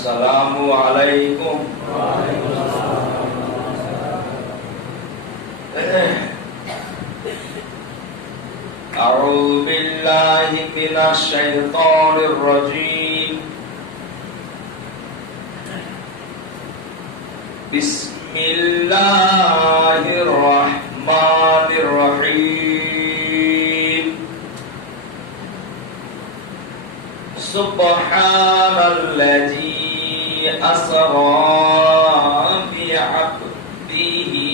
আসসালামু আলাইকুম। আউযু বিল্লাহি মিনাশ শাইতানির রাজীম। বিসমিল্লাহির রাহমানির রহিম। সুবহানাল্লাযী আসরা বি'আবদিহি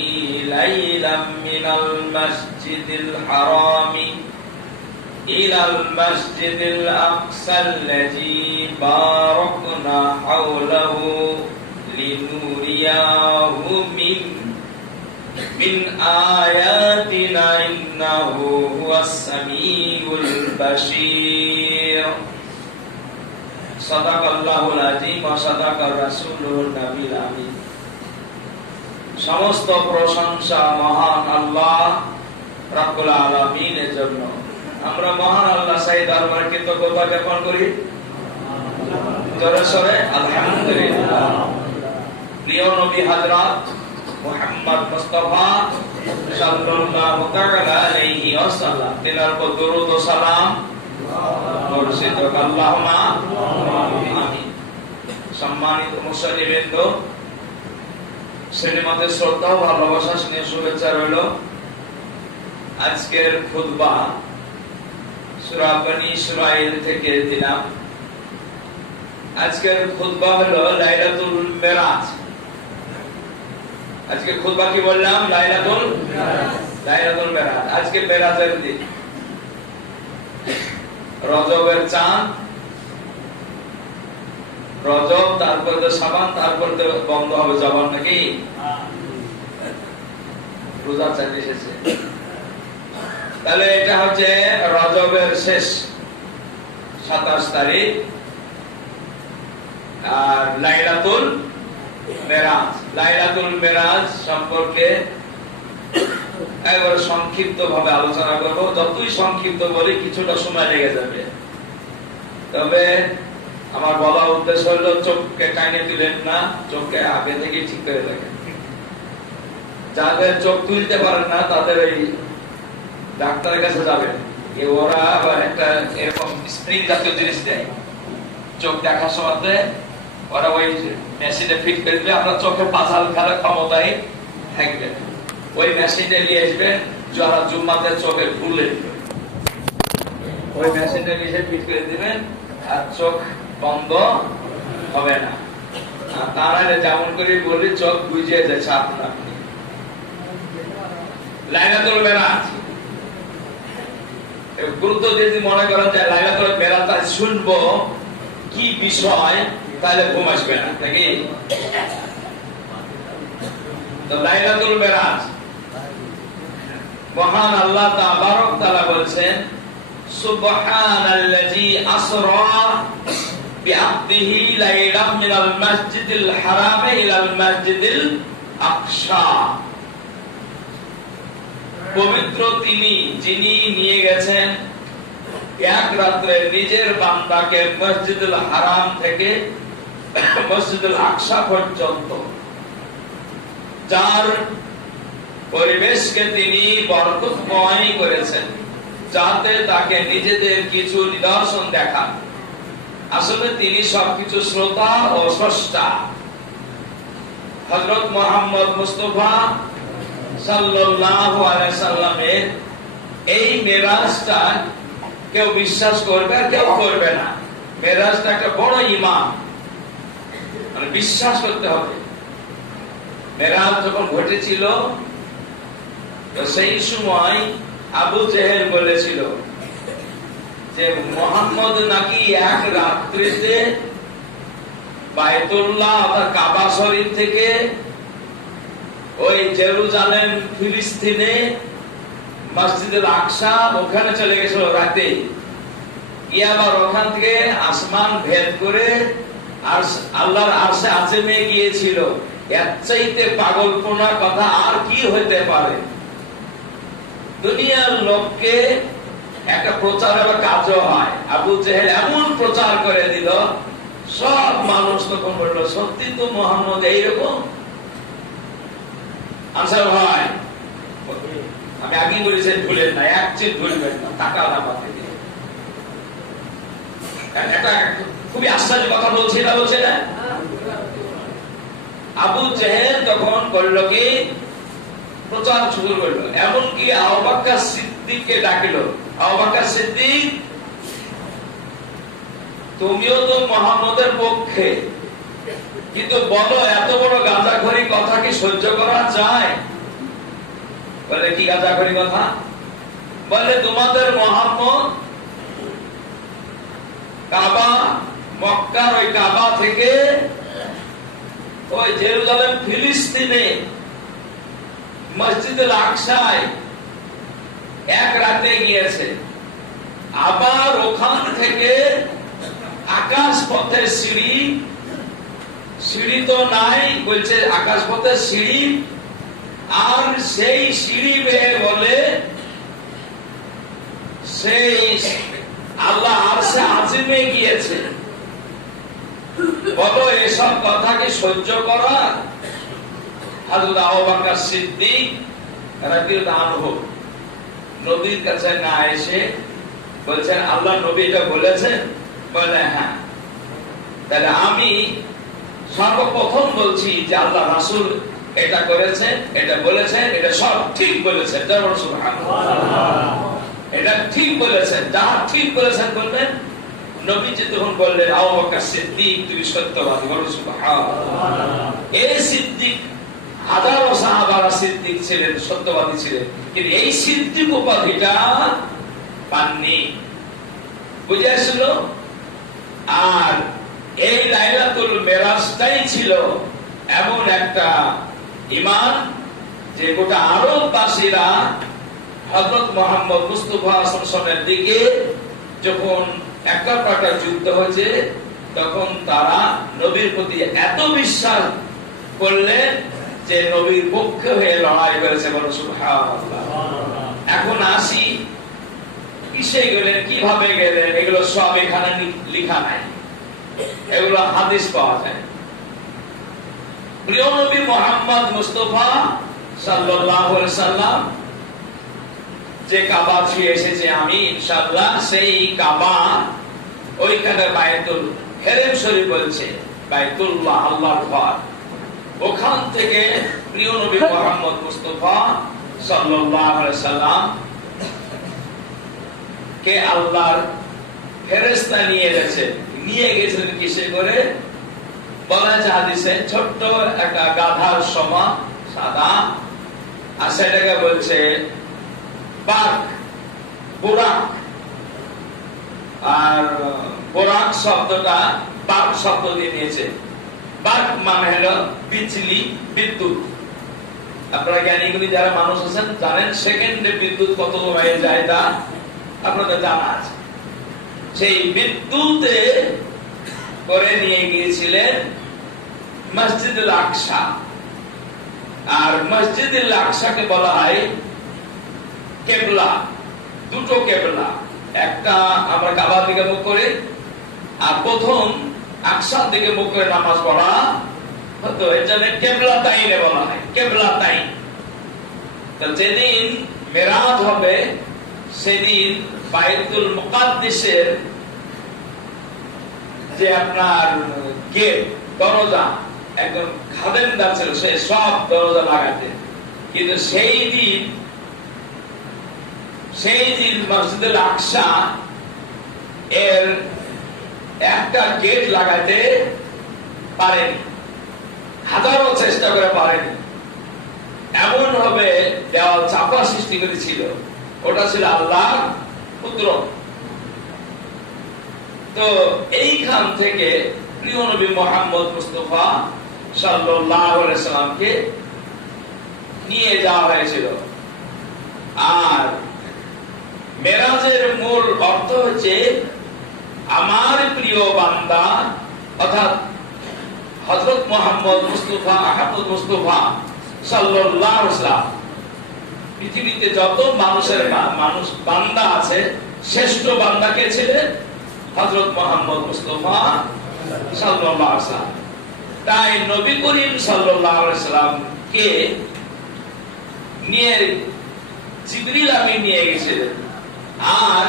লাইলাম মিনাল মাসজিদিল হারামি ইলাল মাসজিদিল আকসাল্লাযী বারাকনা হাওলাহু লিনুরিয়াহু মিন আয়াতিনা ইন্নাহু হুয়াস সামিউল বাশীর। সাদাকাল্লাহুল আযীম ওয়া সাদাকার রাসূলুন নবীল আমিন। সমস্ত প্রশংসা মহান আল্লাহ রাব্বুল আলামিনের জন্য। আমরা মহান আল্লাহ সাইয়েদ দরবারে কৃতজ্ঞতা জ্ঞাপন করি। জোরে সোরে আলহামদুলিল্লাহ। প্রিয় নবী হযরত মুহাম্মদ মুস্তাফা সাল্লাল্লাহু তাআলা আলাইহি ওয়াসাল্লাম তিনার উপর দরুদ ও সালাম বর্ষিত হোক। আল্লাহুম্মা আমিন। সম্মানিত মুসল্লিবৃন্দ, শ্রেণীমতে শ্রদ্ধা ও ভালোবাসা স্নেহ শুভেচ্ছা রইল। আজকের খুতবা সূরা বনী ইসরাঈল থেকে দিলাম। আজকের খুতবা হলো লাইলাতুল মিরাজ। আজকে খুতবা কি বললাম? লাইলাতুল মিরাজ। আজকে মিরাজের দিন, রজবের চাঁদ, রজব, তারপরে তো শাবান, তারপরে তো বন্ধ হবে জবান, নাকি? রোজা চাঁদ এসেছে, তাহলে এটা হচ্ছে রজবের শেষ 27 তারিখ। আর লাইলাতুল মিরাজ সম্পর্কে একবার সংক্ষিপ্ত ভাবে আলোচনা করব। যতই সংক্ষিপ্ত বলি কিছুটা সময় লেগে যাবে, তবে আমার বলা উদ্দেশ্য হলো চোখকে টাইনে তুলেন না, চোখকে আগে থেকে ঠিক করে রাখেন। যাদের চোখ তুলতে পারেন না তাদের এই ডাক্তারের কাছে যাবেন। ওরা আবার একটা এরকম স্প্রিং জাতীয় জিনিস দেয়, চোখ দেখার সময় ওরা ওই মেশিনে ফিট করে দিবে, আমরা চোখে পাঁচাল খেলার ক্ষমতায় থাকবে। ওই মেশিনটা নিয়ে আসবেন, যারা জুম্মাতে চোখে খুলে ওই মেশিনটা নিয়ে ফিট করে দিবেন, আর চোখ বন্ধ হবে না। তারা যেমন করে বলি চোখ বুঝে যাচ্ছে আপনার। লাইলাতুল মিরাজ গুরুত্ব যদি মনে করেন যে লাইলাতুল মিরাজ শুনবো কি বিষয়, তাহলে ঘুম আসবে না, নাকি? তো লাইলাতুল মিরাজ, মহান আল্লাহ তাবারক তাআলা বলেন সুবহানাল্লাযী আসরা বিআবদিহি লাইলাম মিনাল মাসজিদিল হারামি ইলাল মাসজিদিল আকসা। পবিত্র তিনি, যিনি নিয়ে গেছেন এক রাত্রে নিজের বান্দাকে মসজিদুল হারাম থেকে মসজিদুল আকসা পর্যন্ত, যার পরিবেশকে তিনি বরকতময় করেছেন, যাতে তাকে নিজেদের কিছু নিদর্শন দেখান। আসলে তিনি সবকিছু শ্রোতা ও স্রষ্টা। হযরত মুহাম্মদ মুস্তাফা সাল্লাল্লাহু আলাইহি সাল্লামের এই মেরাজটা কেউ বিশ্বাস করবে আর কেউ করবে না। মেরাজটা একটা বড় ঈমান, মানে বিশ্বাস করতে হবে। মেরাজ যখন ঘটেছিল, তো সেই সময় আবু জেহেল বলেছিল যে মুহাম্মদ নাকি এক রাত্রিতে বায়তুল্লাহ অর্থাৎ কাবা শরীফ থেকে ওই জেরুজালেম ফিলিস্তিনে মসজিদুল আকসা ওখানে চলে গেছিল রাতে, আবার ওখান থেকে আসমান ভেদ করে আর আল্লাহর আরশে আযমে গিয়েছিল। এর চাইতে পাগলপনা কথা আর কি হতে পারে? দুনিয়ার লোককে একটা প্রচার কাজও হয়। আবু জেহেল এমন প্রচার করে দিল সব মানুষ তখন বলল, সত্যি তো মোহাম্মদ এইরকম। আনসার ভাই, আমি আগে বলেছি ভুলেন না, এক চিট ভুলবেন না, টাকা না পাতে দিয়ে। এটা খুবই আশ্চর্য কথা বলছি না, বলছে না? আবু জেহেল তখন করলো কি, প্রচার শুরু করলো, এমনকি আবু বকর সিদ্দিককে ডাকিল, আবু বকর সিদ্দিক, তুমিও তো মুহাম্মদের পক্ষে, কিন্তু বলো এত বড় গাঁজাখড়ি কথা কি সহ্য করা যায়? বলে কি গাঁজাখড়ি কথা? বলে তোমাদের মুহাম্মদ কাবা, মক্কার ওই কাবা থেকে ওই জেরুজালেম ফিলিস্তিনে মসজিদুল আকসায় এক রাতে গিয়েছে, আবার ওখান থেকে আকাশ পথের সিঁড়ি, সিঁড়ি তো নাই, বলছে আকাশ পথের সিঁড়ি, আর সেই সিঁড়ি বেয়ে বলে সেই আল্লাহ আরশে আজিমে গিয়েছে। বলো এসব কথা কি সহ্য করা? হযরত আবু বকর সিদ্দিক রাদিয়াল্লাহু আনহু নবীর কাছে না এসে বলছেন, আল্লাহ নবী এটা বলেছেন? বলে হ্যাঁ। তাহলে আমি সর্বপ্রথম বলছি যে আল্লাহ রাসূল এটা করেছেন, এটা বলেছেন, এটা সব ঠিক বলেছেন। এটা ঠিক বলেছেন, যা ঠিক বলেছেন বলবেন। নবীজি তখন বললেন, আবু বকর সিদ্দিক তুমি সত্যবাদী, বলো সুবহানাল্লাহ। এই সিদ্দিক, হাজারো সাহাবারা সিদ্দিক ছিলেন, সত্যবাদী ছিলেন, কিন্তু এই সিদ্দিক উপাধিটা পাননি। বুঝে আসল? আর এই লাইলাতুল মেরাজটাই ছিল এমন একটা ঈমান যে গোটা আরববাসীরা হযরত মুহাম্মদ মুস্তাফা সাল্লাল্লাহু দিকে যখন একটা পাটা যুদ্ধ হয়েছে, তখন তারা নবীর প্রতি এত বিশ্বাস করলেন যে নবীর পক্ষে হয়ে লড়াই করেছে। বলো সুবহানাল্লাহ। এখন আসি, কিসে গেলেন, কিভাবে গেলেন, এগুলো সব এখানে লেখা নাই, এগুলো হাদিস পাওয়া যায়। প্রিয় নবী মুহাম্মদ মুস্তাফা সাল্লাল্লাহু আলাইহি সাল্লাম যে কাবা ছুঁয়ে এসেছে আমি, ইনশাআল্লাহ সেই কাবা, ওইখানে বায়তুল হেরেম শরীফ বলছে, বাইতুল্লাহ আল্লাহর ঘর, ওখান থেকে প্রিয় নবী মুহাম্মদ মুস্তাফা সাল্লাল্লাহু আলাইহি সাল্লাম কে আল্লাহর ফেরেশতা নিয়ে গেছেন কিসে করে? বলা আছে হাদিসে, ছোট্ট একটা গাধার সমান সাদা, আর সেটাকে বলছে বাক, বুরাক। আর বুরাক শব্দটা বাক শব্দ দিয়ে নিয়েছে। বাক মানে হলো বিজলি, বিদ্যুৎ। আপনারা জ্ঞানীগুলি যারা মানুষ আছেন জানেন, সেকেন্ডে বিদ্যুৎ কত মাইল যায় তা আপনাদের জানা আছে। সেই বিদ্যুতে করে নিয়ে গিয়েছিলেন মসজিদুল আকসা। আর মসজিদুল আকসাকে বলা হয় কেবলা, দুটো কেবলা, একটা আমরা কাবার দিকে মুখ করে, আর প্রথম আকসার দিকে মুখ করে নামাজ পড়া হতো, এর জন্য কেবলা তাইনে বলা হয়, কেবলা তাইন। তো যেদিন মেরাজ হবে সেদিন বাইতুল মুকাদ্দিসের যে আপনার গেট, দরজা, একজন খাদেমদার ছিল, সে সব দরজা লাগাতে, কিন্তু সেই দিন মসজিদুল আকসা এর একটা গেট লাগাতে পারেনি, হাজারো চেষ্টা করে পারেনি। এমন ভাবে দেওয়াল চাপা সৃষ্টি করেছিল, ওটা ছিল আল্লাহর পুত্র। তো এইখান থেকে প্রিয় নবী মুহাম্মদ মুস্তাফা সাল্লাল্লাহু আলাইহি সাল্লামকে নিয়ে যাওয়া হয়েছিল। আর মেরাজের মূল অর্থ হচ্ছে আমার প্রিয় বান্দা, অর্থাৎ হযরত মুহাম্মদ মুস্তাফা, আহমদ মুস্তাফা সাল্লাল্লাহু আলাইহি সাল্লাম, পৃথিবীতে যত মানুষ বান্দা আছে, শ্রেষ্ঠ বান্দা কে ছিলেন? হযরত মুহাম্মদ মুস্তাফা সাল্লাল্লাহু আলাইহি ওয়াসাল্লাম। তাই নবী করিম সাল্লাল্লাহু আলাইহি ওয়াসাল্লাম কে নিয়ে জিবরিল আমিন নিয়ে গেছিলেন। আর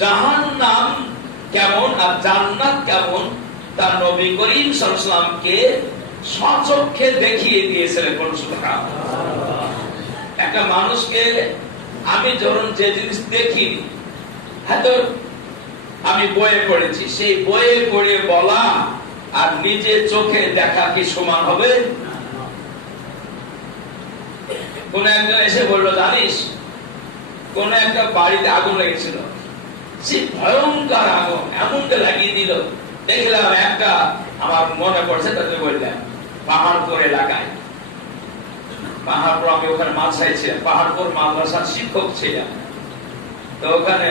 জাহান্নাম কেমন আর জান্নাত কেমন তা নবী করিম সাল্লাল্লাহু আলাইহি ওয়াসাল্লামকে স্বচক্ষে দেখিয়ে দিয়েছিলেন। একটা মানুষকে আমি যখন যে জিনিস দেখিনি, হয়তো আমি বইয়ে পড়েছি, সেই বইয়ে পড়ে বলা আর নিজে চোখে দেখা কি সমান হবে? কোন একজন এসে বললো, জানিস কোন একটা বাড়িতে আগুন লেগেছিল, সে ভয়ঙ্কর আগুন, এমনটা লাগিয়ে দিল। দেখলাম একটা, আমার মনে পড়ছে তাদের বললাম, পাহাড়পুর এলাকায়, পাহাড়পুর, আমি ওখানে মাদ্রাসায় ছিলাম, পাহাড়পুর মাদ্রাসার শিক্ষক ছিলাম। তো ওখানে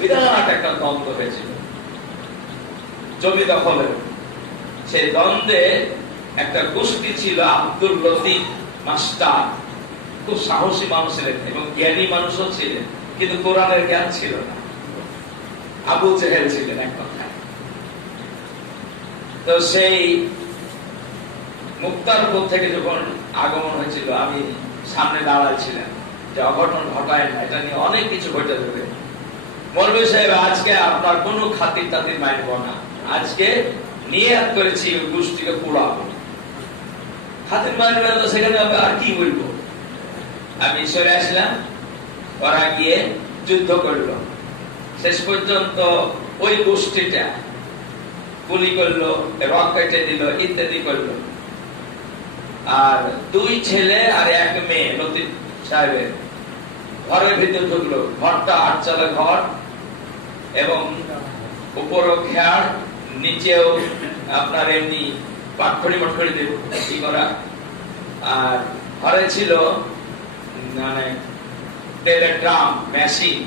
বিরাট একটা দ্বন্দ্ব হয়েছিল জমি দখলের। সেই দ্বন্দ্বে একটা গোষ্ঠী ছিল, আব্দুল লতিফ মাস্টার, খুব সাহসী মানুষ ছিলেন এবং জ্ঞানী মানুষও ছিলেন, কিন্তু কোরআনের জ্ঞান ছিল না। আবু জেহেল ছিলেন এক কথায়। তো সেই মুক্তারপুর থেকে যখন আগমন হয়েছিল, আমি সামনে দাঁড়াচ্ছিলাম যে অঘটন ঘটায় না, এটা নিয়ে অনেক কিছু ঘটে যাবে। মৌলভী সাহেব, আজকে আপনার কোনো খাতির টাতির মানব না, আজকে নিয়ত করেছি গোষ্ঠীকে পোড়াবো। খাতির মানবে না তো সেখানে আর কি বলবো? আমি সরে আসলাম, ওরা গিয়ে যুদ্ধ করলো। শেষ পর্যন্ত ওই গোষ্ঠীটা গুলি করলো, রক কেটে দিল, ইত্যাদি করলো। আর দুই ছেলে আর এক মেয়ে লতিফ সাহেবের ঘরের ভিতরে ঢুকলো। ঘরটা 8 চালা ঘর এবং উপরও খেয়ার, নিচেও আপনার এমনি পাটখড়ি মটখড়ি দিয়ে কি করা। আর ঘরে ছিল মানে তেলের ড্রাম, মেশিন।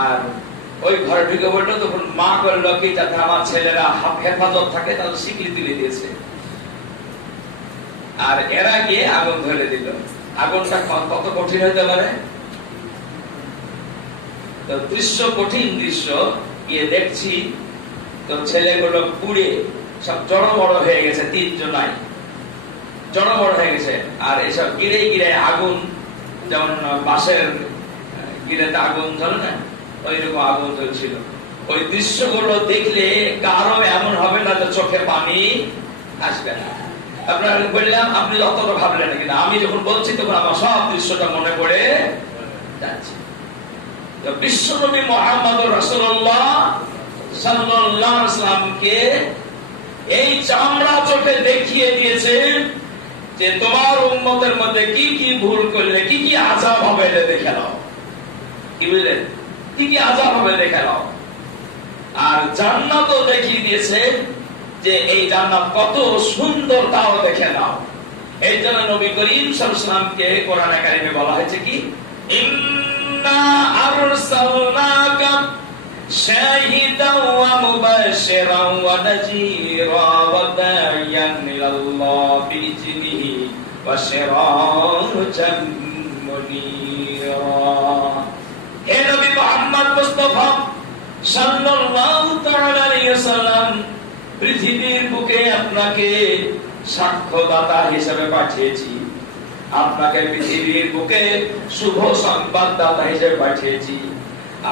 আর ওই ঘরে ঢুকে বললো, তখন মা করলো কি, যাতে আমার ছেলেরা হেফাজত থাকে, তাদের স্বীকৃতি দিয়েছে। আর এরা গিয়ে আগুন ধরে দিল। আগুনটা কত কঠিন হতে পারে? তো দৃশ্য, কঠিন দৃশ্য। গিয়ে দেখছি তো ছেলেগুলো পুড়ে সব জড় বড় হয়ে গেছে, 3 জনাই জড় বড় হয়ে গেছে। আর এসব গিরে গিরে আগুন, যেমন বাঁশের গিরেতে আগুন জ্বলে না, ওইরকম আগুন জ্বলছিল। ওই দৃশ্যগুলো দেখলে কারো এমন হবে না যে চোখে পানি আসবে না। আপনার বললাম, আপনি অতটা ভাবলেন না, কিন্তু আমি যখন বলছি তখন আমার সব দৃশ্যটা মনে পড়ে যাচ্ছে। বিশ্বনবী মুহাম্মদুর রাসূলুল্লাহ সাল্লাল্লাহু আলাইহি ওয়াসাল্লামকে এই চামড়া চোখে দেখিয়ে দিয়েছেন যে তোমার উম্মতের মধ্যে কি কি ভুল করলে কি কি আযাব হবে দেখে নাও। কি বুঝলেন? কি কি আযাব হবে দেখে নাও। আর জান্নাতও দেখিয়ে দিয়েছেন যে এই জান্নাত কত সুন্দর, তাও দেখে নাও। এই জন্য নবী করিম সাল্লাল্লাহু আলাইহি ওয়াসাল্লামকে কোরআনে কারিমে বলা হয়েছে কি, ইন্না আরসালনাকা শাহিদান ওয়া মুবাশশিরান ওয়া নাযীরা ওয়া দা'iyan ইলাল্লাহি বিইজনিহি ওয়া সিরাজান মুনীরা। হে নবী মুহাম্মদ মুস্তাফা সাল্লাল্লাহু তাআলা আলাইহি ওয়াসাল্লাম, পৃথিবীর বুকে আপনাকে সাক্ষ্যদাতা হিসেবে পাঠিয়েছি, আপনাকে পৃথিবীর বুকে শুভ সংবাদদাতা হিসেবে পাঠিয়েছি,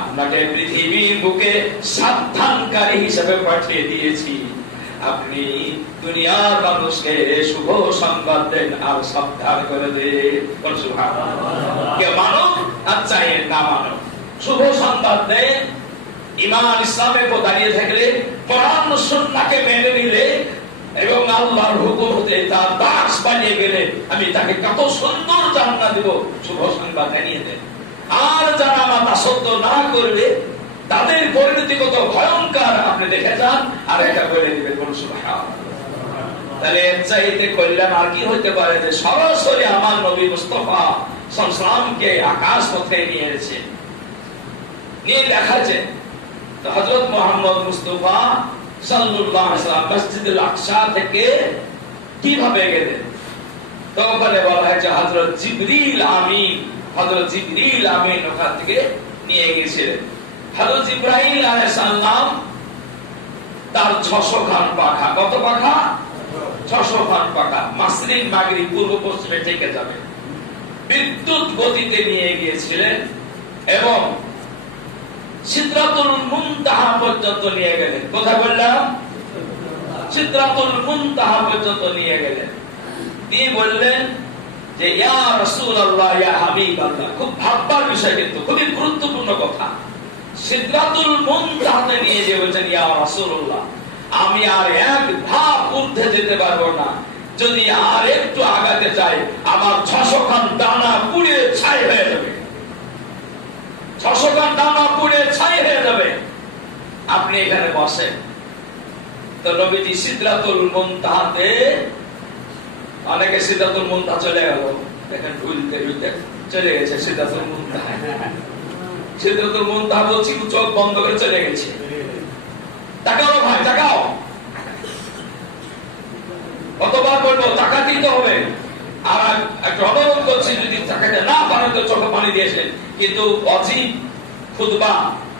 আপনাকে পৃথিবীর বুকে সাবধানকারী হিসেবে পাঠিয়ে দিয়েছি। আপনি দুনিয়ার মানুষকে শুভ সংবাদ দেন আর সাবধান করে দেন। সুবহানাল্লাহ। কে মানো আর চাই না মানো, শুভ সংবাদ দেন। ঈমান ইসলামে দাঁড়িয়ে থাকলে, কোরআন ও সুন্নাহকে মেনে নিলে এবং আল্লাহর হুকুম হতে তার দাস বানিয়ে গেলে, আমি তাকে কত সুন্দর জান্নাত দেব, শুভ সংবাদ জানিয়ে দেন। আর যারা আমার দাসত্ব না করবে, তাদের পরিণতি কত ভয়ঙ্কর আপনি দেখে যান, আর এটা বলে দিবেন। সুবহানাল্লাহ। তাহলে এর চাইতে কল্যাণ আর কি হইতে পারে যে সরাসরি আমার নবী মুস্তাফা সাল্লাল্লাহু আলাইহি ওয়াসাল্লামকে আকাশ পথে নিয়ে এসেছে, নিয়ে দেখাচ্ছে। তো হযরত মুহাম্মদ মুস্তাফা সাল্লাল্লাহু আলাইহি ওয়াসাল্লাম মসজিদুল আকসা থেকে কিভাবে গেলেন? তো ওখানে বলা হয়েছে হযরত জিবরিল আমিন, হযরত জিবরিল আমিন ওখান থেকে নিয়ে গিয়েছিলেন। হযরত ইব্রাহিম আলাইহিস সালাম তার 600 খান পাখা, কত পাখা? 600 খান পাখা, মাশরিক মাগরিব পূর্ব পশ্চিমে টেকে যাবে, বিদ্যুৎ গতিতে নিয়ে গিয়েছিলেন এবং সিদরাতুল মুনতাহা পর্যন্ত নিয়ে গেলেন। কোথায় বললাম? সিদরাতুল মুনতাহা পর্যন্ত নিয়ে গেলেন। দিয়ে বললেন যে ইয়া রাসূলুল্লাহ, ইয়া হাবিবাল্লাহ। খুব ভাববার বিষয়, কিন্তু খুবই গুরুত্বপূর্ণ কথা। সিদরাতুল মুনতাহাতে নিয়ে যে বলছেন ইয়া রাসূলুল্লাহ, আমি আর এক ধাপ ঊর্ধ্বে যেতে পারবো না, যদি আর একটু আগাতে চাই আমার 600 খান দানা পুড়ে ছাই হয়ে যাবে, 600 খান দানা পুড়ে ছাই হয়ে যাবে, আপনি এখানে বসেন। তো নবীজি সিদরাতুল মুনতাহাতে, অনেকে সিদরাতুল মুনতাহা চলে গেল, দেখেন ভুলতে ভুলতে চলে গেছে সিদরাতুল মুনতাহা। সিদরাতুল মুনতাহা বলছি চোখ বন্ধ করে চলে গেছে। তাকাও ভাই, তাকাও। কতবার বলবো টাকা দিতে হবে, আর একটা অনুরোধ করছি, যদি টাকাতে না পারেন তো চোখে পানি দিয়েছেন, কিন্তু অজীব খুতবা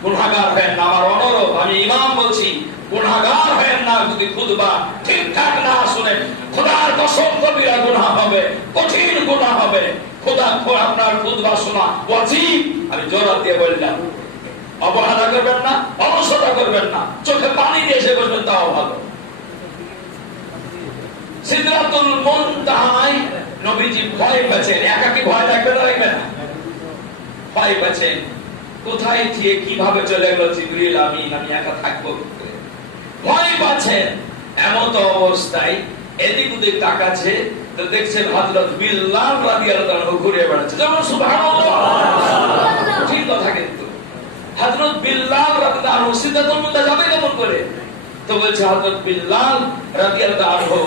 গুনাহগার হবেন না, আমার অনুরোধ। আমি ইমাম বলছি, গুনাহগার হবেন না যদি খুতবা ঠিকঠাক না শুনেন। খোদার কসম কবিরা গুনাহ হবে, কঠিন গুনাহ হবে। খোদা আপনার খুতবা শোনা ওয়াজিব। আমি জোর দিয়ে বললাম, অবহেলা করবেন না, অলসতা করবেন না, চোখে পানি দিয়ে এসে বসবেন, তাও ভালো। সিদরাতুল মুনতাহায় নবীজি ভয় পেয়েছেন। একাকী ভয় লাগবে না, লাগবে না? ভয় পেয়েছেন, কোথায় গিয়ে কিভাবে চলে গেল জিবরিল আমিন, আমি একা থাকবো? ভয় পাচ্ছেন। এমন তো অবস্থায় এদিক ওদিক তাকাচ্ছে, তো দেখছেন হযরত বিল্লাল রাদিয়াল্লাহু আনহু ঘুরে বেড়াচ্ছে। যেমন সুবহানাল্লাহ, ঠিক কথা। কিন্তু হযরত বিল্লাল রাদিয়াল্লাহু আনহু সিদরাতুল মুনতাহা যাবে কেমন করে? তো বলছে হযরত বিল্লাল রাদিয়াল্লাহু আনহু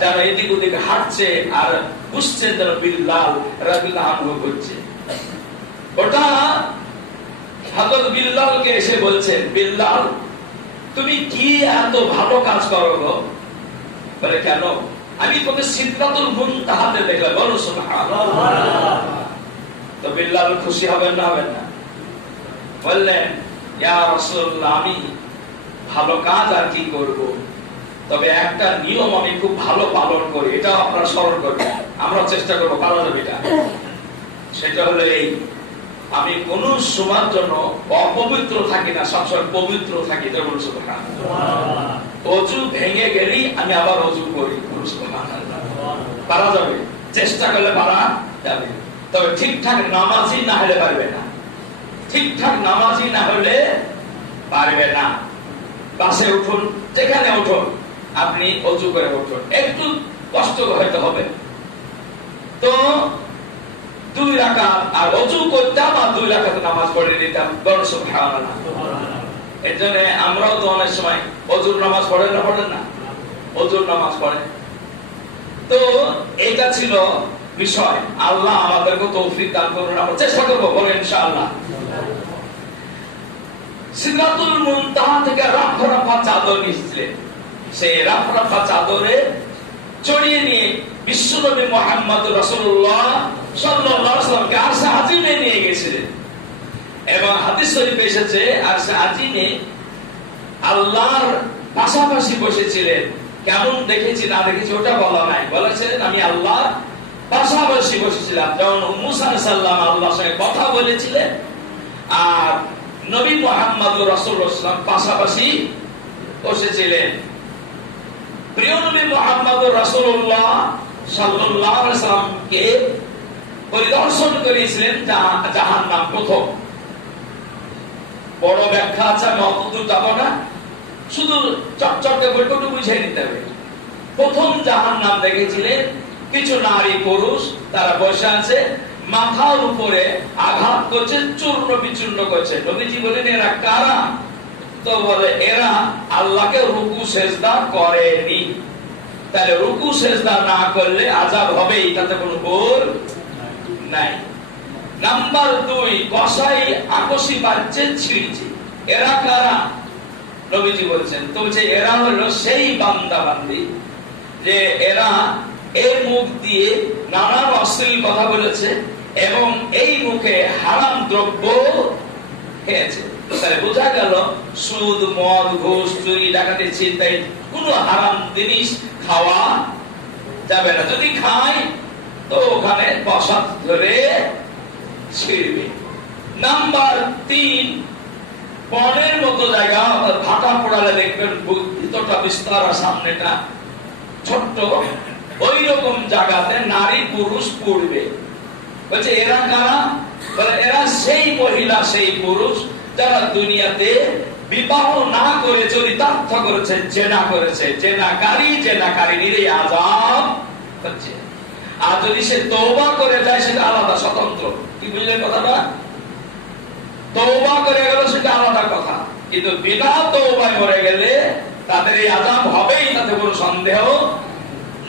যারা এদিক ওদিক হাঁটছে আর বুঝছে, যারা বিল্লাল রাদিয়াল্লাহু আনহু করছে, ওটা হযরত বিল্লালকে এসে বলছেন, বিল্লাল তুমি কি এত ভালো কাজ করো গো? বলে কেন? আমি তোকে সিদরাতুল মুনতাহাতে দেখলাম। বলো সুবহানাল্লাহ। তো বিল্লাল খুশি হবেন না, হবেন না? বললেন ইয়া রাসূলুল্লাহ, আমি ভালো কাজ আর কি করব, তবে একটা নিয়ম আমি খুব ভালো পালন করি, এটা আপনারা স্মরণ করবেন, আমরা চেষ্টা করবো পালন এটা। সেটা হলো এই, আমি কোন সময়ের জন্য অপবিত্র থাকি না, সবসময় পবিত্র থাকি। যেমন সুবহানাল্লাহ। অজু ভেঙে গেলেই আমি আবার অজু করি। সুবহানাল্লাহ। পারা যাবে, চেষ্টা করলে পারা যাবে, তবে ঠিকঠাক নামাজি না হলে পারবে না। ঠিকঠাক নামাজি না হলে পারবে না। বাসে উঠুন, যেখানে উঠুন, আপনি অজু করে উঠুন, একটু কষ্ট হয়তো হবে। তো 2 রাকাত আর অজু করতাম আর 2 রাকাত নামাজ পড়ে নিতাম। বলো সুবহানাল্লাহ। এর জন্য আমরাও তো অনেক সময় অজুর নামাজ পড়েন না, পড়েন না? অজুর নামাজ পড়েন। তো এটা ছিল বিষয়। আল্লাহ আমাদেরকে তৌফিক দান করুন, আমরা চেষ্টা করবো, বলে ইনশাআল্লাহ। সিদরাতুল মুনতাহা থেকে রাফা রাফা চাদর নিয়েছিলেন। সেই রাফা রাফা চাদরে চড়িয়ে নিয়ে বিশ্বনবী মুহাম্মদ রাসূলুল্লাহ সাল্লাল্লাহু আলাইহি ওয়াসাল্লামকে আরশে আজিমে নিয়ে গেছিলেন। এবং হাদিস শরীফে এসেছে আরশে আজিমে আল্লাহর পাশাপাশি বসেছিলেন। কেমন দেখেছি না দেখেছি ওটা বলা নাই, বলেছিলেন আমি আল্লাহর পাশাপাশি বসেছিলাম। যেমন মুসা আলাইহিস সালাম আল্লাহর সঙ্গে কথা বলেছিলেন, আর নবী মুহাম্মদ রাসূলুল্লাহ সাল্লাল্লাহু আলাইহি ওয়াসাল্লাম পাশাপাশি বসেছিলেন। প্রিয় নবী মুহাম্মদ রাসূলুল্লাহ সাল্লাল্লাহু আলাইহি ওয়াসাল্লামকে পরিদর্শন করেছিলেন জাহান্নাম। প্রথম বড় ব্যাখ্যা আছে, আমি অতদূর যাব না, শুধু চটচটে বইটুকু বুঝিয়ে নিতে হবে। প্রথম জাহান্নাম দেখেছিলেন, কিছু নারী পুরুষ তারা বসে আছে, মাথার উপরে আঘাত করছে, চূর্ণ বিচূর্ণ করছে। নবীজি বলেন এরা কারা? তো বলে এরা আল্লাহকে রুকু সেজদা করেনি। তাহলে রুকু সেজদা না করলে আযাব হবেই, তাতে কোনো ভুল নাই। নাম্বার 2, কসাই আকসি বাজছে, ছিড়ছে। এরা কারা? নবীজি বলছেন, তো বলছে এরা হলো সেই বান্দা বান্দি যে এরা এই মুখ দিয়ে নানান অশ্লীল কথা বলেছে এবং এই মুখে হারাম দ্রব্য খেয়েছে। তাহলে বোঝা গেল সুদ, মদ, ঘুষ, চুরি, ডাকাতি, ছিনতাই কোন হারাম জিনিস খাওয়া যাবে না। যদি খায় তো ওখানে বসাত ধরে ছিড়বে। নাম্বার 3, পনের মতো জায়গা ভাটা পড়ালে দেখবেন ভিতরটা বিস্তার আর সামনেটা ছোট্ট, ওই রকম জায়গাতে নারী পুরুষ পড়বে। বলছে এরা কারা? বলে এরা সেই মহিলা সেই পুরুষ যারা দুনিয়াতে বিবাহ না করে চরিতার্থ করেছে, জেনা করেছে। জেনাকারীর আযাব হচ্ছে। আর যদি সে তওবা করে যায় সেটা আলাদা, স্বতন্ত্র। কি বুঝলেন কথাটা? তওবা করে গেল সেটা আলাদা কথা, কিন্তু বিনা তওবায় মরে গেলে তাদের এই আযাব হবেই, তাতে কোনো সন্দেহ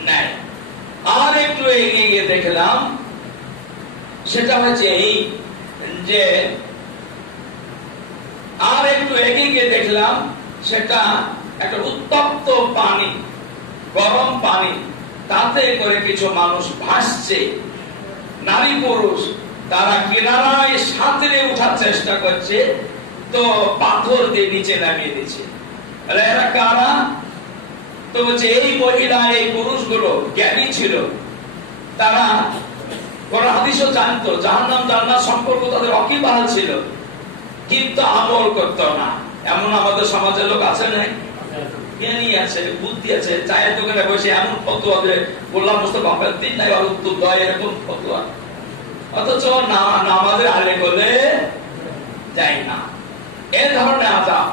নাই। আর একটু এগিয়ে গিয়ে দেখলাম সেটা হচ্ছে এই যে সেটা একটা উত্তপ্ত পানি, গরম পানি, তাতে করে কিছু মানুষ ভাসছে, নারী পুরুষ, তারা কিনারায় সাঁতরে উঠার চেষ্টা করছে, তো পাথর দিয়ে নিচে নামিয়ে দিচ্ছে। এরা কারা? তো বলছে এই মহিলা এই পুরুষগুলো জ্ঞানী ছিল, তারা কোরআন হাদিসও জানতো, জাহান্নাম জান্নাত সম্পর্ক তাদের ওয়াকিবহাল ছিল, কিন্তু আমল করতো না। এমন আমাদের সমাজের লোক আছে না? জ্ঞানী আছে, বুদ্ধি আছে, চায়ের দোকানে বসে এমন ফতোয়া দেয়, গোলাম মুস্তাফা বাপের দিন নাই আর উত্তর দেয়, এরকম ফতোয়া। অথচ নামাজের আলে বলে যায় না। এই ধরনের আযাব।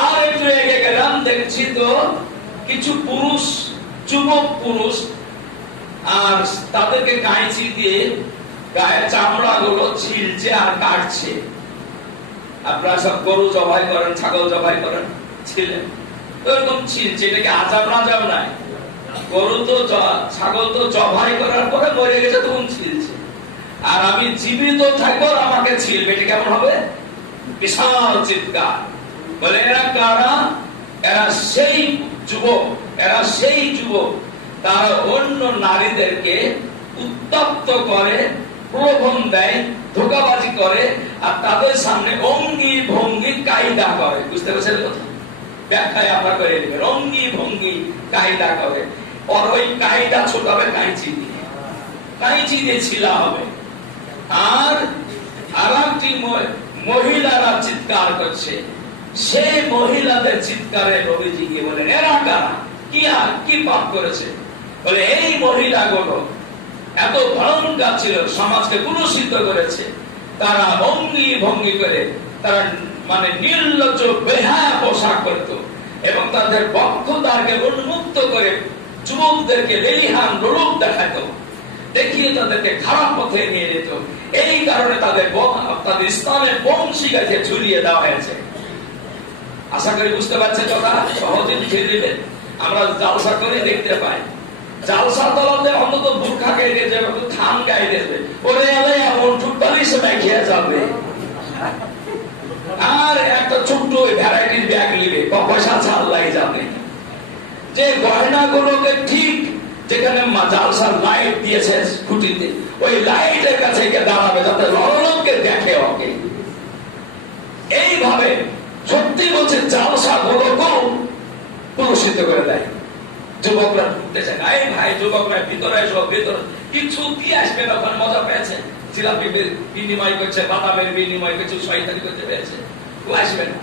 আর একটু এগিয়ে গেলাম, দেখছি তো কিছু পুরুষ, যুবক পুরুষ, আর তাদেরকে কাঁচি দিয়ে গায়ের চামড়া গুলো ছিলছে আর কাটছে। আপনারা সব গরু জবাই করেন, ছাগল জবাই করেন, ছিলেন ওরকম ছিলছে। এটাকে আযাব না যাও নাই? গরু তো ছাগল তো জবাই করার পরে মরে গেছে তখন ছিলছে, আর আমি জীবিত থাকবো আমাকে ছিলবে, এটা কেমন হবে? বিশাল চিৎকার। বলে এরা কারা? এরা সেই যুবক, তারা অন্য নারীদেরকে উত্তপ্ত করে, প্রলোভন দেয়, ধোঁকাবাজি করে, আর তাদের সামনে অঙ্গি ভঙ্গি কায়দা করে। বুঝতে পারছেন কথা? ব্যাখ্যায় আপনারা করে দিবেন। অঙ্গি ভঙ্গি কায়দা করে, আর ওই কায়দা ছোটাবে কাঁচি দিয়ে ছিলা হবে। আর আরেকটি মহিলারা চিৎকার করছে, সেই মহিলাদের চিৎকারে নবীজি গিয়ে বলেন এরা কারা? কি পাপ করেছে? বলে এই মহিলাগুলো এত ভয়ঙ্কর ছিল, সমাজকে কুলুষিত করেছে। তারা অঙ্গি ভঙ্গি করে, তারা মানে নির্লজ্জ বেহায়া পোশাক করত, এবং তাদের বক্ষদ্বারকে উন্মুক্ত করে যুবকদেরকে লেলিহান লোলুপ দেখাতো, দেখিয়ে তাদেরকে খারাপ পথে নিয়ে যেত। এই কারণে তাদের স্থানের বংশী গাছে ঝুলিয়ে দেওয়া হয়েছে। আশা করি বুঝতে পারছেন কথা, সহজে লিখে দিবেন। আমরা জালসা করে দেখতে পাই, জালসা দলাতে অন্তত বুরখা গায়ে দিয়ে যাবে, থান গায়ে দেবে, ওরে আলে এমন টুকটালি সে খেয়ে যাবে, আর একটা ছোট্ট ভ্যারাইটির ব্যাগ নিবে, পয়সা ছাড় লাগে যাবে। যে গয়না গুলোকে ঠিক যেখানে জালসার লাইট দিয়েছে খুঁটিতে, ওই লাইটের কাছে গিয়ে দাঁড়াবে যাতে রণকে দেখে ওকে। এইভাবে সত্যি বলছে জালসা গুলোকেও প্রদর্শিত করে দেয়। যুবকরা ঢুকতে চায় না, এই ভাই যুবকরা ভিতরে এসো, ভিতরে কিছু দিয়ে আসবে না, ওখানে মজা পেয়েছে, জিলাপির বিনিময় করছে, বাদামের বিনিময় করছে, শয়তানি করতে পেরেছে, ও আসবে না।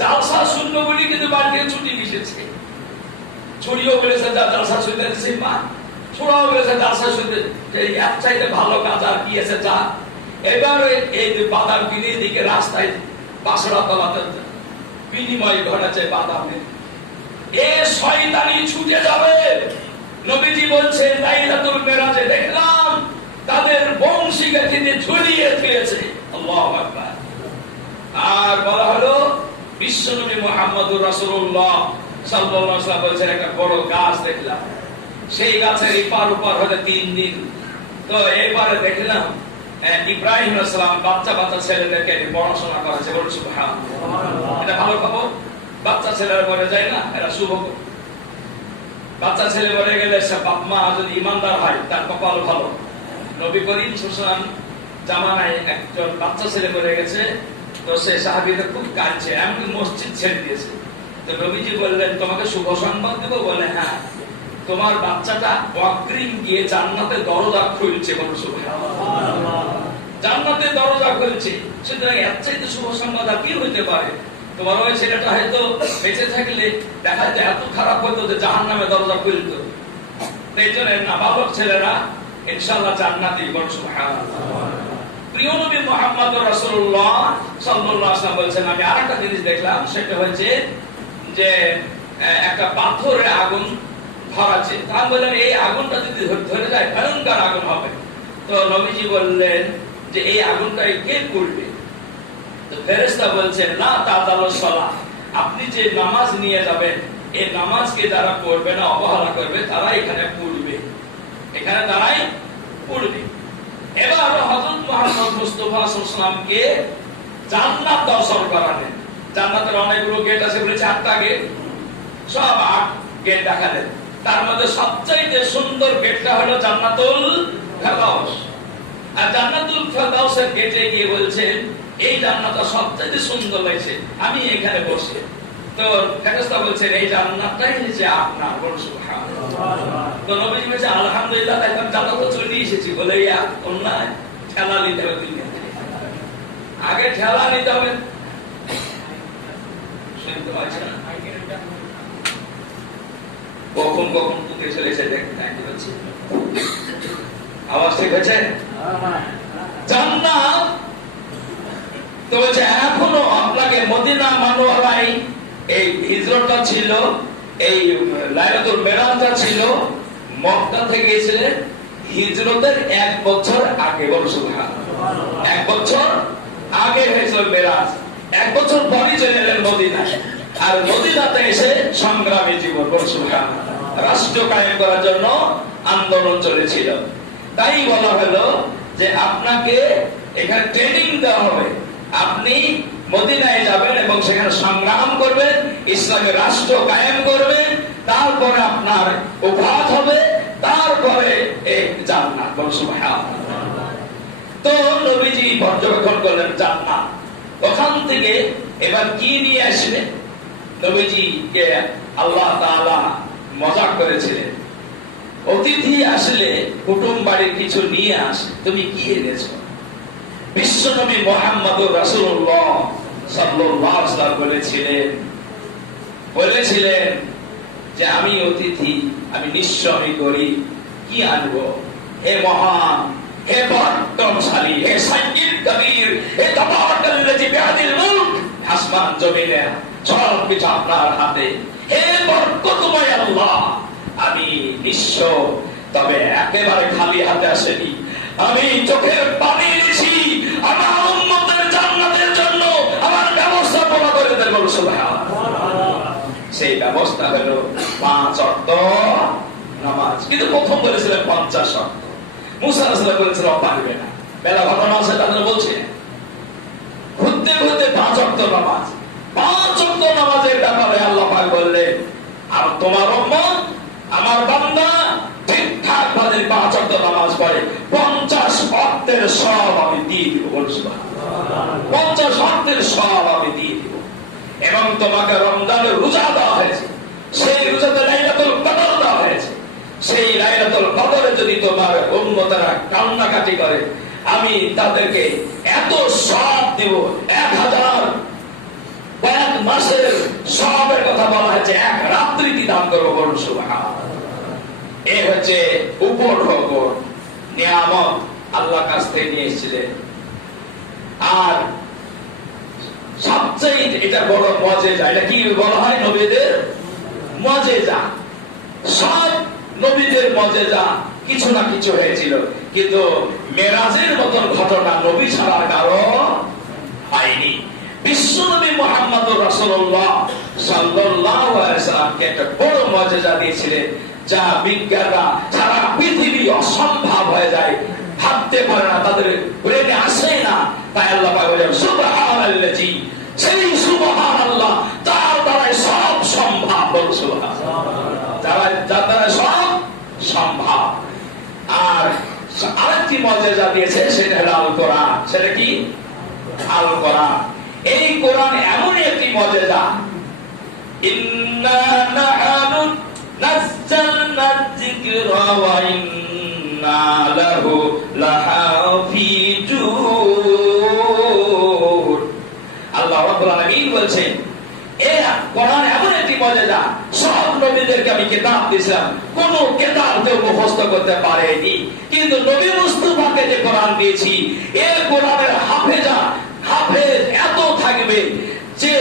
জালসা শূন্য বলি কিন্তু বাড়িতে ছুটি মিশেছে, ছড়িয়েও বলেছে যা জালসা শুনতে দিচ্ছি মা, ছোড়াও বলেছে জালসা শুনতে, এক চাইতে ভালো কাজ আর কি আছে যা। এবার এই বাদাম কিনে দিকে রাস্তায় পাশড়া তলাতে বিনিময় ঘটাচ্ছে বাদামের, এ শয়তানি ছুটে যাবে। নবীজি বলছেন লাইলাতুল মিরাজে দেখলাম তাদের বংশী গাছিতে ঝুলিয়ে দিয়েছে। আল্লাহু আকবার। আর বলা হলো বিশ্বনবী মুহাম্মদুর রাসূলুল্লাহ সাল্লাল্লাহু আলাইহি ওয়াসাল্লাম বলেছেন একটা বড় গাছ দেখলাম, সেই গাছের এপার ওপার হতে 3 দিন। তো এবারে দেখলাম ইব্রাহিম আলাইহিস সালাম বাচ্চা ছেলেদেরকে পড়াশোনা করাচ্ছে, বলুন সুবহানাল্লাহ। এটা ভালো খবর। বাচ্চা ছেলেরা মরে যায় না, এরা শুভ। বাচ্চা ছেলে মরে গেলে বাপ মা যদি ইমানদার হয় তার কপাল ভালো। নবী করিম সাল্লাল্লাহু আলাইহি ওয়াসাল্লাম জামানায় একজন বাচ্চা ছেলে মরে গেছে, তো সে সাহাবীরা খুব কাঁদছে, এমনকি মসজিদ ছেড়ে দিয়েছে। তো নবীজি বললেন তোমাকে শুভ সংবাদ দেব? বলে হ্যাঁ, তোমার বাচ্চাটা অগ্রিম গিয়ে জান্নাতের দরজা খুলছে। বলো সুবহানাল্লাহ, জান্নাতের দরজা খুলছে। সুতরাং এর চাইতে শুভ সংবাদ আর কি হইতে পারে? তোমার ওই ছেলেটা হয়তো বেঁচে থাকলে দেখা যায় এত খারাপ হতো যে জাহান্নামের দরজা খুলতো। এই জন্য নাবালক ছেলেরা ইনশাআল্লাহ জান্নাতি। বলো সুবহানাল্লাহ। প্রিয় নবী মুহাম্মদ রাসূলুল্লাহ সাল্লাল্লাহু আলাইহি ওয়াসাল্লাম বলেছেন, আমি আরেকটা জিনিস দেখলাম, সেটা হচ্ছে যে একটা পাথরের আগুন ধরাছে। তা বললেন এই আগুনটা যদি ধরে যায় ভয়ঙ্কর আগুন হবে। তো নবীজি বললেন যে এই আগুনটাই কে করবে? তো ফেরেশতা বলছেন লা তাদালু সালাহ, আপনি যে নামাজ নিয়ে যাবেন এই নামাজকে যারা পড়বে না, অবহেলা করবে, তারা এখানে পড়বে, এখানে তারাই পড়বে। এবার হযরত মুহাম্মদ মুস্তাফা সাল্লাল্লাহু আলাইহি ওয়াসাল্লামকে জান্নাত দর্শন করালেন। জান্নাতের অনেকগুলো গেট আছে, বলে 4টা গেট, সব 8 গেট দেখালেন। তার মধ্যে সবচেয়ে সুন্দর গেটটা হলো জান্নাতুল ফেরদাউস। আর জান্নাতুল ফেরদাউসের গেটে গিয়ে বলছেন এই জান্নাতটা সবচেয়ে সুন্দর লাগছে, আমি এখানে বসে। তো ফেরেশতা বলছেন এই জান্নাতটাই হচ্ছে আপনার। বলো সুবহানাল্লাহ। তো নবীজি বলেছে আলহামদুলিল্লাহ, এখন জান্নাত চলে এসেছি। বলে ইয়া অন্যায়, ঠেলা নিতে হবে, আগে ঠেলা নিতে হবে। শুনতে পাচ্ছেন না? কখন কখন পুঁতে চলে এসে দেখতে পাচ্ছি। আওয়াজ ঠিক আছে? জান্নাত তো বলছে এখনো আপনাকে মদিনা মানওয়ারাই এই হিজরতটা ছিল, এই লাইলাতুল মেরাজটা ছিল মক্কা থেকে এসে হিজরতের 1 বছর আগে। বলো সুবহানাল্লাহ। 1 বছর আগে হয়েছিল মেরাজ, 1 বছর পরে চলে এলেন মদিনায়। আর মদিনাতে এসে সংগ্রামী জীবন। বলো সুবহানাল্লাহ। রাষ্ট্র কায়েম করার জন্য আন্দোলন চলেছিল। তাই বলা হলো যে আপনাকে এখানে ট্রেনিং দেওয়া হবে, আপনি মদিনায় যাবেন এবং সেখানে সংগ্রাম করবেন, ইসলামের রাষ্ট্র কায়েম করবেন, তারপরে আপনার উফাত হবে, তারপরে এই জান্নাত। বলো সুবহানাল্লাহ। তো নবীজি পর্যবেক্ষণ করলেন জান্নাত, ওখান থেকে এবার কি নিয়ে আসলেন? নবীজিকে আল্লাহ তাআলা মজাক করেছিলেন, অতিথি আসলে কুটুম বাড়ির কিছু নিয়ে আসে, তুমি কি এনেছো? বিশ্বনবী মুহাম্মদুর রাসূলুল্লাহ সাল্লাল্লাহু আলাইহি ওয়াসাল্লাম বলেছিলেন যে আমি অতিথি, আমি নিঃস্ব, আমি গরীব, কি আনবো? হে মহান, হে পরাক্রমশালী, হে সাইয়্যিদ কবির, হে তাবারাকাল্লাযী বিয়াদিল মুলক, আসমান জমিনে সব কিছু আপনার হাতে, হে বরকতময় আল্লাহ, আমি নিঃস্ব, তবে একেবারে খালি হাতে আসেনি, আমি চোখের পানি এনেছি আমার উম্মতের জান্নাতের জন্য, আমার ব্যবস্থা করে দেন। বলো সুবহানাল্লাহ। সেই ব্যবস্থা হলো 5 ওয়াক্ত নামাজ। কিন্তু প্রথম বলেছিলেন 50 ওয়াক্ত, মুসা আলাইহিস সালাম বলেছিলেন পারবে না, বেলা ঘটনা আছে তাদের বলছে ঘুরতে ঘুরতে 5 ওয়াক্ত নামাজ। 5 ওয়াক্ত নামাজের ব্যাপারে আল্লাহ পাক বললেন আর তোমার উম্মত আমার বান্দা ঠিকঠাক ভাবে 5 ওয়াক্ত নামাজ পড়ে 50 ওয়াক্তের সওয়াব আমি দিয়ে দেব। বলো সুবহানাল্লাহ। 50 ওয়াক্তের সওয়াব আমি দিয়ে দেব। এবং তোমাকে রমজানের রোজা দেওয়া হয়েছে, সেই রোজাতে লাইলাতুল কদর দেওয়া হয়েছে, সেই লাইলাতুল কদরে যদি তোমার উম্মতরা কান্নাকাটি করে আমি তাদেরকে এত সওয়াব দেব, 1000 কয়েক মাসের সওয়াবের কথা বলা হয়েছে, 1 রাত্রি দান করবো। বলুন সুবহানাল্লাহ। এই হচ্ছে উপঢৌকন নিয়ামত আল্লাহ কাছ থেকে নিয়ে এসেছিলেন। আর সবচেয়ে এটা বড় মজেজা, এটা কি বলা হয়? নবীদের মজেজা। সব নবীদের মজেজা কিছু না কিছু হয়েছিল, কিন্তু মেরাজের মতন ঘটনা নবী ছাড়ার কারো হয়নি। বিশ্বনবী মুহাম্মদুর রাসূলুল্লাহ সাল্লাল্লাহু আলাইহি ওয়াসাল্লামকে একটা বড় মজেজা দিয়েছিলেন, যা বিজ্ঞানরা সারা পৃথিবী অসম্ভব হয়ে যায়, ভাবতে পারে না, তাদের ব্রেনে আসে না। তাই আল্লাহ পাক বলেন সুবহানাল্লাযী, সেই সুবহানাল্লাহ যার দ্বারা সব সম্ভব। বল সুবহানাল্লাহ। যার দ্বারা সব সম্ভব। আর আরেকটি মজেজা দিয়েছে, সেটা হলো আল কোরআন। সেটা কি? আল কোরআন। এই কোরআন এমন একটি মুজিজা, ইন্না নাহনু নাযালনা যিকরা ওয়া ইন্না লাহু লাহাফিজুন। আল্লাহ রাব্বুল আলামিন বলেন এই কোরআন এমন একটি মুজিজা, সব নবীদেরকে আমি কিতাব দিয়েছিলাম, কোন কিতাব কেউ মুখস্থ করতে পারেনি, কিন্তু নবী মুস্তাফাকে যে কোরআন দিয়েছি, এই কোরআনের হাফেজ এত থাকবে যে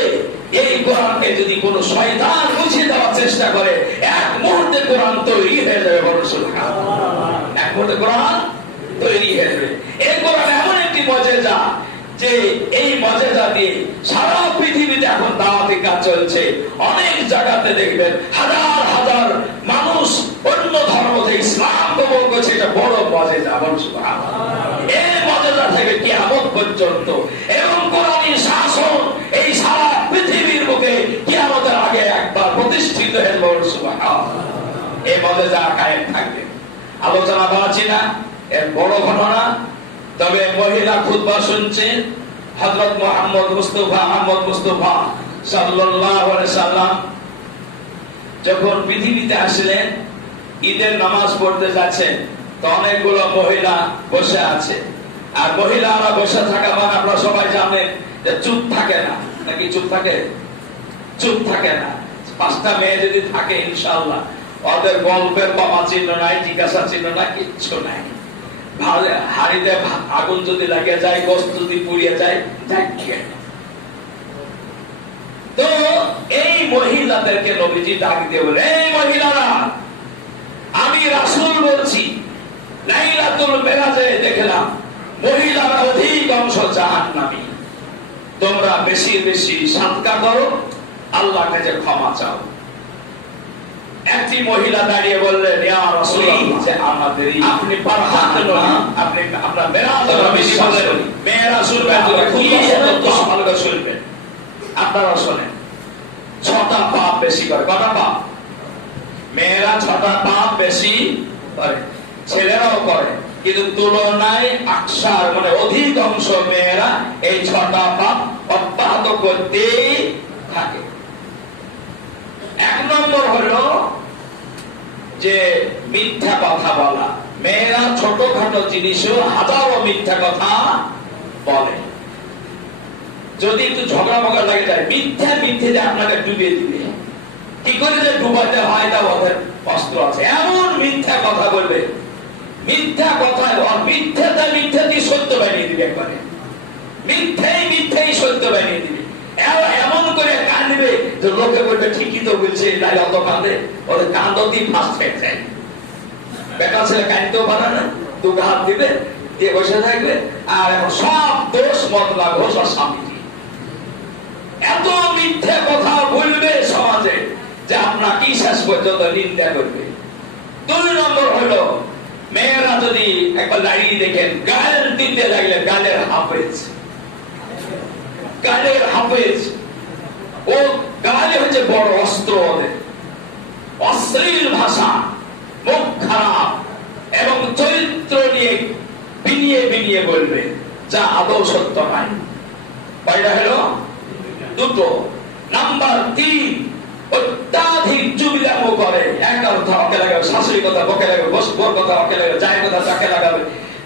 এই কোরআনকে যদি কোন শয়তান মুছে দেওয়ার চেষ্টা করে, এক মুহূর্তে কোরআন তৈরি হয়ে যাবে। বড় সুবহানাল্লাহ, এক মুহূর্তে কোরআন তৈরি হয়ে যাবে। এই কোরআন এমন একটি মুজিজা যে এই মুজিজা দিয়ে সারা পৃথিবীতে এখন দাওয়াতি কাজ চলছে। অনেক জায়গাতে দেখবেন হাজার হাজার মানুষ অন্য ধর্ম থেকে ইসলাম কবুল করছে, এটা বড় মুজিজা। বড় সুবহানাল্লাহ, এই মুজিজা থেকে কিয়ামত পর্যন্ত এবং কোরআনী শাসন এই সারা পৃথিবীর বুকে কিয়ামতের আগে একবার প্রতিষ্ঠিত হয়ে বড় সুবহানাল্লাহ, এই মুজিজা কায়েম থাকবে। আলোচনা বাড়াচ্ছি না, এর বড় ঘটনা। তবে মহিলা খুতবা শুনছেন, হযরত মুহাম্মদ মুস্তাফা সাল্লাল্লাহু আলাইহি সাল্লাম যখন পৃথিবীতে আসলেন, ঈদের নামাজ পড়তে যাচ্ছেন, তো অনেকগুলো মহিলা বসে আছে। আর মহিলারা বসে থাকা মানে আপনারা সবাই জানেন যে চুপ থাকে না, নাকি চুপ থাকে? চুপ থাকে না। 5টা মেয়ে যদি থাকে ইনশাআল্লাহ ওদের গল্পের বাবা চিহ্ন নাই, জিজ্ঞাসা চিহ্ন নাই, কিচ্ছু নাই। হাড়িতে আগুন যদি লাগে যায়, গোশত যদি পুড়িয়ে যায়, তো এই মহিলাদেরকে নবীজি ডাক দিয়ে বলে, এই মহিলারা, আমি রাসূল বলছি, লাইলাতুল মেরাজে দেখলাম মহিলারা অধিকাংশ জাহান্নামী, তোমরা বেশি বেশি সাদকা করো, আল্লাহর কাছে ক্ষমা চাও। একটি মহিলা দাঁড়িয়ে বললেন, ইয়া রাসূলুল্লাহ, যে আমাদের আপনি পারহাত নন, আপনি আপনার মেরাজের বিশ্বাস করেন, মেয়েরা শুনবেন, খুব ভালো করে শুনবেন, আপনারা শুনেন। 6টা পাপ বেশি করে। কটা পাপ? মেয়েরা 6টা পাপ বেশি করে, ছেলেরাও করে, কিন্তু তুলনায় আকসার মানে অধিকাংশ মেয়েরা এই 6টা পাপ অব্যাহত করতেই থাকে। 1 নম্বর হলো যে মিথ্যা কথা বলা। মেয়েরা ছোটখাটো জিনিসও হাজারো মিথ্যা কথা বলে। যদি একটু ঝগড়া মগড়া লাগে যায়, মিথ্যে যে আপনাকে ডুবিয়ে দিবে, কি করে যে ডুবাতে হয় তা ওদের অস্ত্র আছে। এমন মিথ্যা কথা বলবে, মিথ্যা কথা, মিথ্যাতেই সত্য বানিয়ে দিবে, একবারে মিথ্যেই সত্য বানিয়ে দিবে। এমন করে কাঁদবে যে লোকে বলবে ঠিকই তো বলছে, তাই অত কাঁদে, ওদের কান্দতেই ফাঁস হয়ে যায়। বেকার ছেলে কাঁদতেও পারে না, 2 হাত দিবে, দিয়ে বসে থাকবে, আর এখন সব দোষ মতলা ঘোষ আর স্বামী। এত মিথ্যে কথা বলবে সমাজে যে আপনাকে শেষ পর্যন্ত নিন্দা করবে। 2 নম্বর হলো মেয়েরা যদি একবার দাঁড়িয়ে দেখেন, গাল দিতে লাগলে গালের হাফেজ, ও গালে হচ্ছে বড় অস্ত্র। ওদের অশ্লীল ভাষা, মুখ খারাপ এবং চরিত্র নিয়ে বিনিয়ে বলবে, যা আদৌ সত্য নয়। কয়টা হলো? 2। নাম্বার 3, অত্যাধিক জুবিলামো করে। এক কথা ওকে লাগাবে, শাশুড়ি কথা ওকে লাগাবে, বসবোর কথা ওকে লাগাবে, যাই কথা তাকে লাগাবে,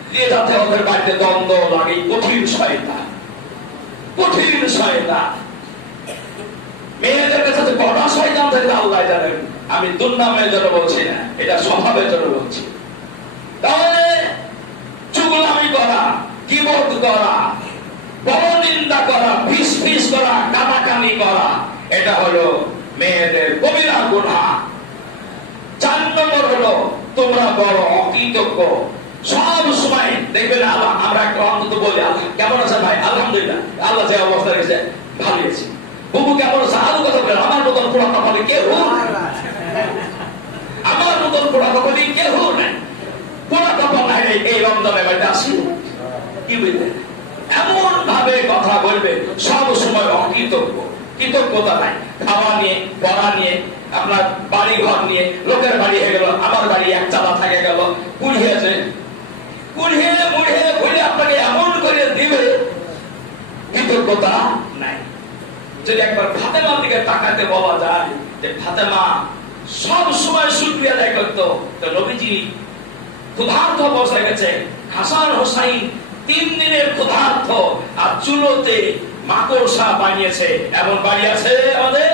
দিয়ে যাতে ওদের বাড়িতে দ্বন্দ্ব লাগে। কঠিন শয়তান। মেয়েদের কাছে কটা শয়তান থাকে আল্লাহ জানেন, আমি দুর্নামের জন্য বলছি না, এটা স্বভাবের জন্য বলছি। তাহলে চুগলামি করা, গীবত করা, পরনিন্দা করা, ফিস করা, কানাকানি করা, এটা হলো মেয়েদের কবিরা গুনাহ। 4 নম্বর হলো তোমরা বড় অকৃতজ্ঞ। সব সময় দেখবেন আমরা একটা অন্তত বলি, আল্লাহ কেমন আছে ভাই, আলহামদুলিল্লাহ, আল্লাহ যে অবস্থা রেখেছে ভালো আছে। বুবু কেমন আছে, আলু কথা বলেন, আমার মতন পোড়া কপালে কেউ নাই, পোড়া কপাল নাই। এই রমজানের বাড়িতে আসি কি বুঝলেন, এমন ভাবে কথা বলবে, সব সময় অকৃতজ্ঞ, কৃতজ্ঞতা নাই। খাওয়া নিয়ে, পড়া নিয়ে, আপনার বাড়ি ঘর নিয়ে, লোকের বাড়ি হয়ে গেল, আমার বাড়ি 1 চালা থাকে গেল, কুড়িয়েছে, কুড়িয়ে মুড়িয়ে আপনাকে এমন করে দিবে, কৃতজ্ঞতা নাই। যদি একবার ফাতেমার দিকে তাকাতে বলা যায় যে ফাতেমা সব সময় শুকরিয়া আদায় করতো, তো নবীজি ক্ষুধার্ত অবস্থায় গেছে, হাসান হোসাইন 3 দিনের ক্ষুধার্ত, আর চুলোতে মাকড়সা বানিয়েছে, এমন বাড়ি আছে আমাদের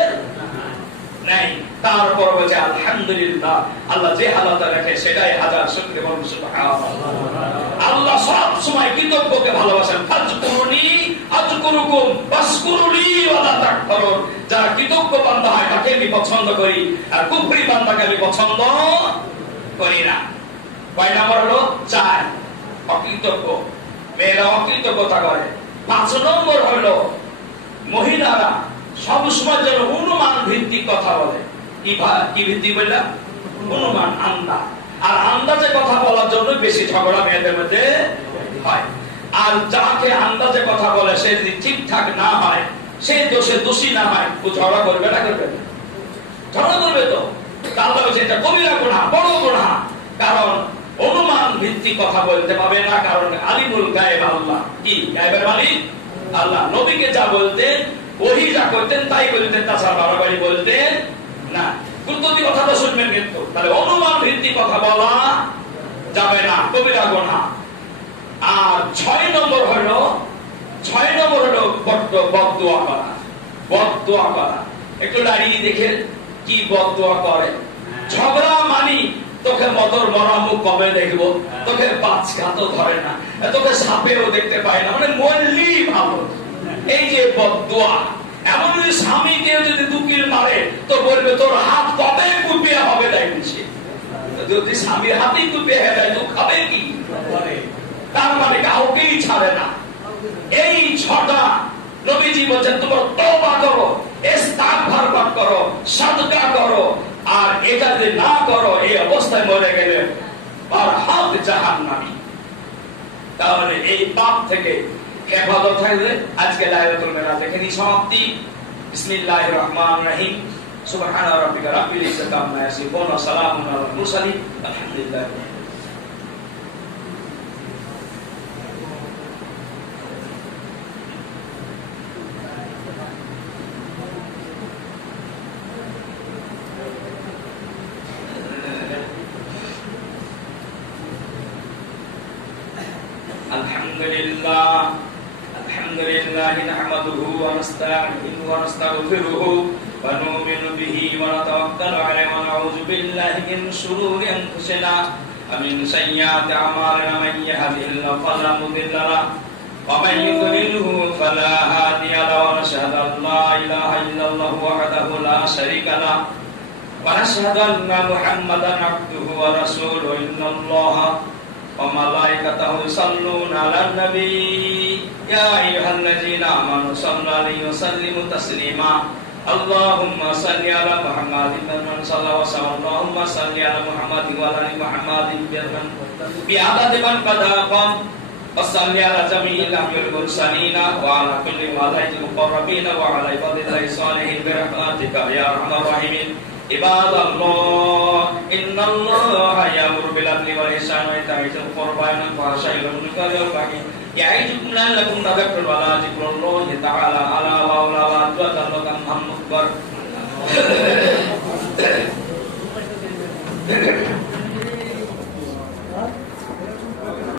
নাই। তারপর বলছে আলহামদুলিল্লাহ, আল্লাহ যে হালাতে রাখে সেটাই হাজার শুকরিয়া বলুন সুবহানাল্লাহ। আল্লাহ সব সময় কৃতজ্ঞকে ভালোবাসেন। ফাজকুরুনি আযকুরুকুম ওয়াশকুরুলি ওয়ালা তাকফুরুন। যারা কৃতজ্ঞ বান্দা হয় তাকে আমি পছন্দ করি, আর কুফরি বান্দাকে আমি পছন্দ করি না। কয় নাম্বার হলো? 4 অকৃতজ্ঞ, মেয়েরা অকৃতজ্ঞতা করে। 5 নম্বর হলো মহিলারা সব সময় যেন অনুমান ভিত্তিক কথা বলে। কি ভিত্তিক বললাম? অনুমান, আন্দাজ। আর আন্দাজে কথা বলার জন্য বেশি ঝগড়া মেয়েদের মধ্যে হয়। আর যাকে আন্দাজে কথা বলে সে যদি ঠিকঠাক না হয়, সে দোষী না হয়, ও ঝগড়া করবে না? করবে না, ঝগড়া করবে তো। আল্লাহ বলছে এটা কবিরা গুনাহ, বড় গুনাহ। কারণ অনুমান ভিত্তিক কথা বলতে পারবে না, কারণ আলিমুল গায়েব আল্লাহ। কি গায়েবের মালিক? আল্লাহ। নবীকে যা বলতেন, ওহি যা করতেন তাই বলতেন, তাছাড়া বাড়াবাড়ি বলতেন না। গুরুত্ব কথাটা শুনবেন কিন্তু। তাহলে অনুমান ভিত্তিক কথা বলা যাবে না, কবিরা গুনাহ। আর 6 নম্বর হলো বদদুয়া করা। বদদুয়া করা, একটু দাঁড়িয়ে দেখে কি বদদুয়া করে। ঝগড়া মানি তোকে মদর মরামুখ কবে দেখবো, তোকে বাচ্চা ধরে না, তোকে সাপেও দেখতে পায় না, মানে মরলি ভালো। এই যে বদদুয়া, এমন যদি স্বামীকে যদি 2 কিল মারে তো বলবে তোর হাত কবে কুপিয়ে হবে দেখছি। যদি স্বামীর হাতেই কুপিয়ে হয় তো খাবে কি? তার মানে কাউকেই ছাড়ে না। এই 6টা নবীজি বলছেন তোমরা তওবা করো, ইস্তিগফার পাঠ করো, সাদকা করো। আর এটা যদি না করো, এই অবস্থায় মরে গেলে বারহাত জাহান্নামী। তাহলে এই পাপ থেকে হেফাজত থাকবে। আজকে লাইলাতুল মিরাজ এখানেই সমাপ্তি। বিসমিল্লাহির রহমানির রহিম। সুবহানা রাব্বিকা রাব্বিল ইজ্জাতি আম্মা ইয়াসিফুন ওয়া সালামুন আলাল মুরসালিন আলহামদুলিল্লাহ। Alhamdulillah nahmaduhu wa nasta'inuhu wa nastaghfiruhu wa nu'minu bihi wa natawakkalu alayhi wa na'udzu billahi min shururi anfusina wa min sayyiati a'malina man yahdihillahu fala mudilla lahu wa man yudlilhu fala hadiya lahu wa nashhadu an la ilaha illallah wahdahu la sharika lahu wa nashhadu anna Muhammadan abduhu wa rasuluhu innallaha وملائكته يصلون على النبي يا أيها الذين آمنوا صلوا عليه وسلموا تسليما اللهم صل على محمد من صلى وسلم اللهم صل على محمد وعلى آل محمد بعدد من قد قام وصل على جميع الأنبياء والمرسلين وعلى كل الملائكة المقربين وعلى عباد الله الصالحين برحمتك يا أرحم الراحمين عباد الله إن الله يأمر بالعدل والإحسان وإيتاء ذي القربى وينهى عن الفحشاء والمنكر والبغي يعظكم لعلكم تذكرون ولذكر الله تعالى ألا وأولى وأتوى الله كم هم أكبر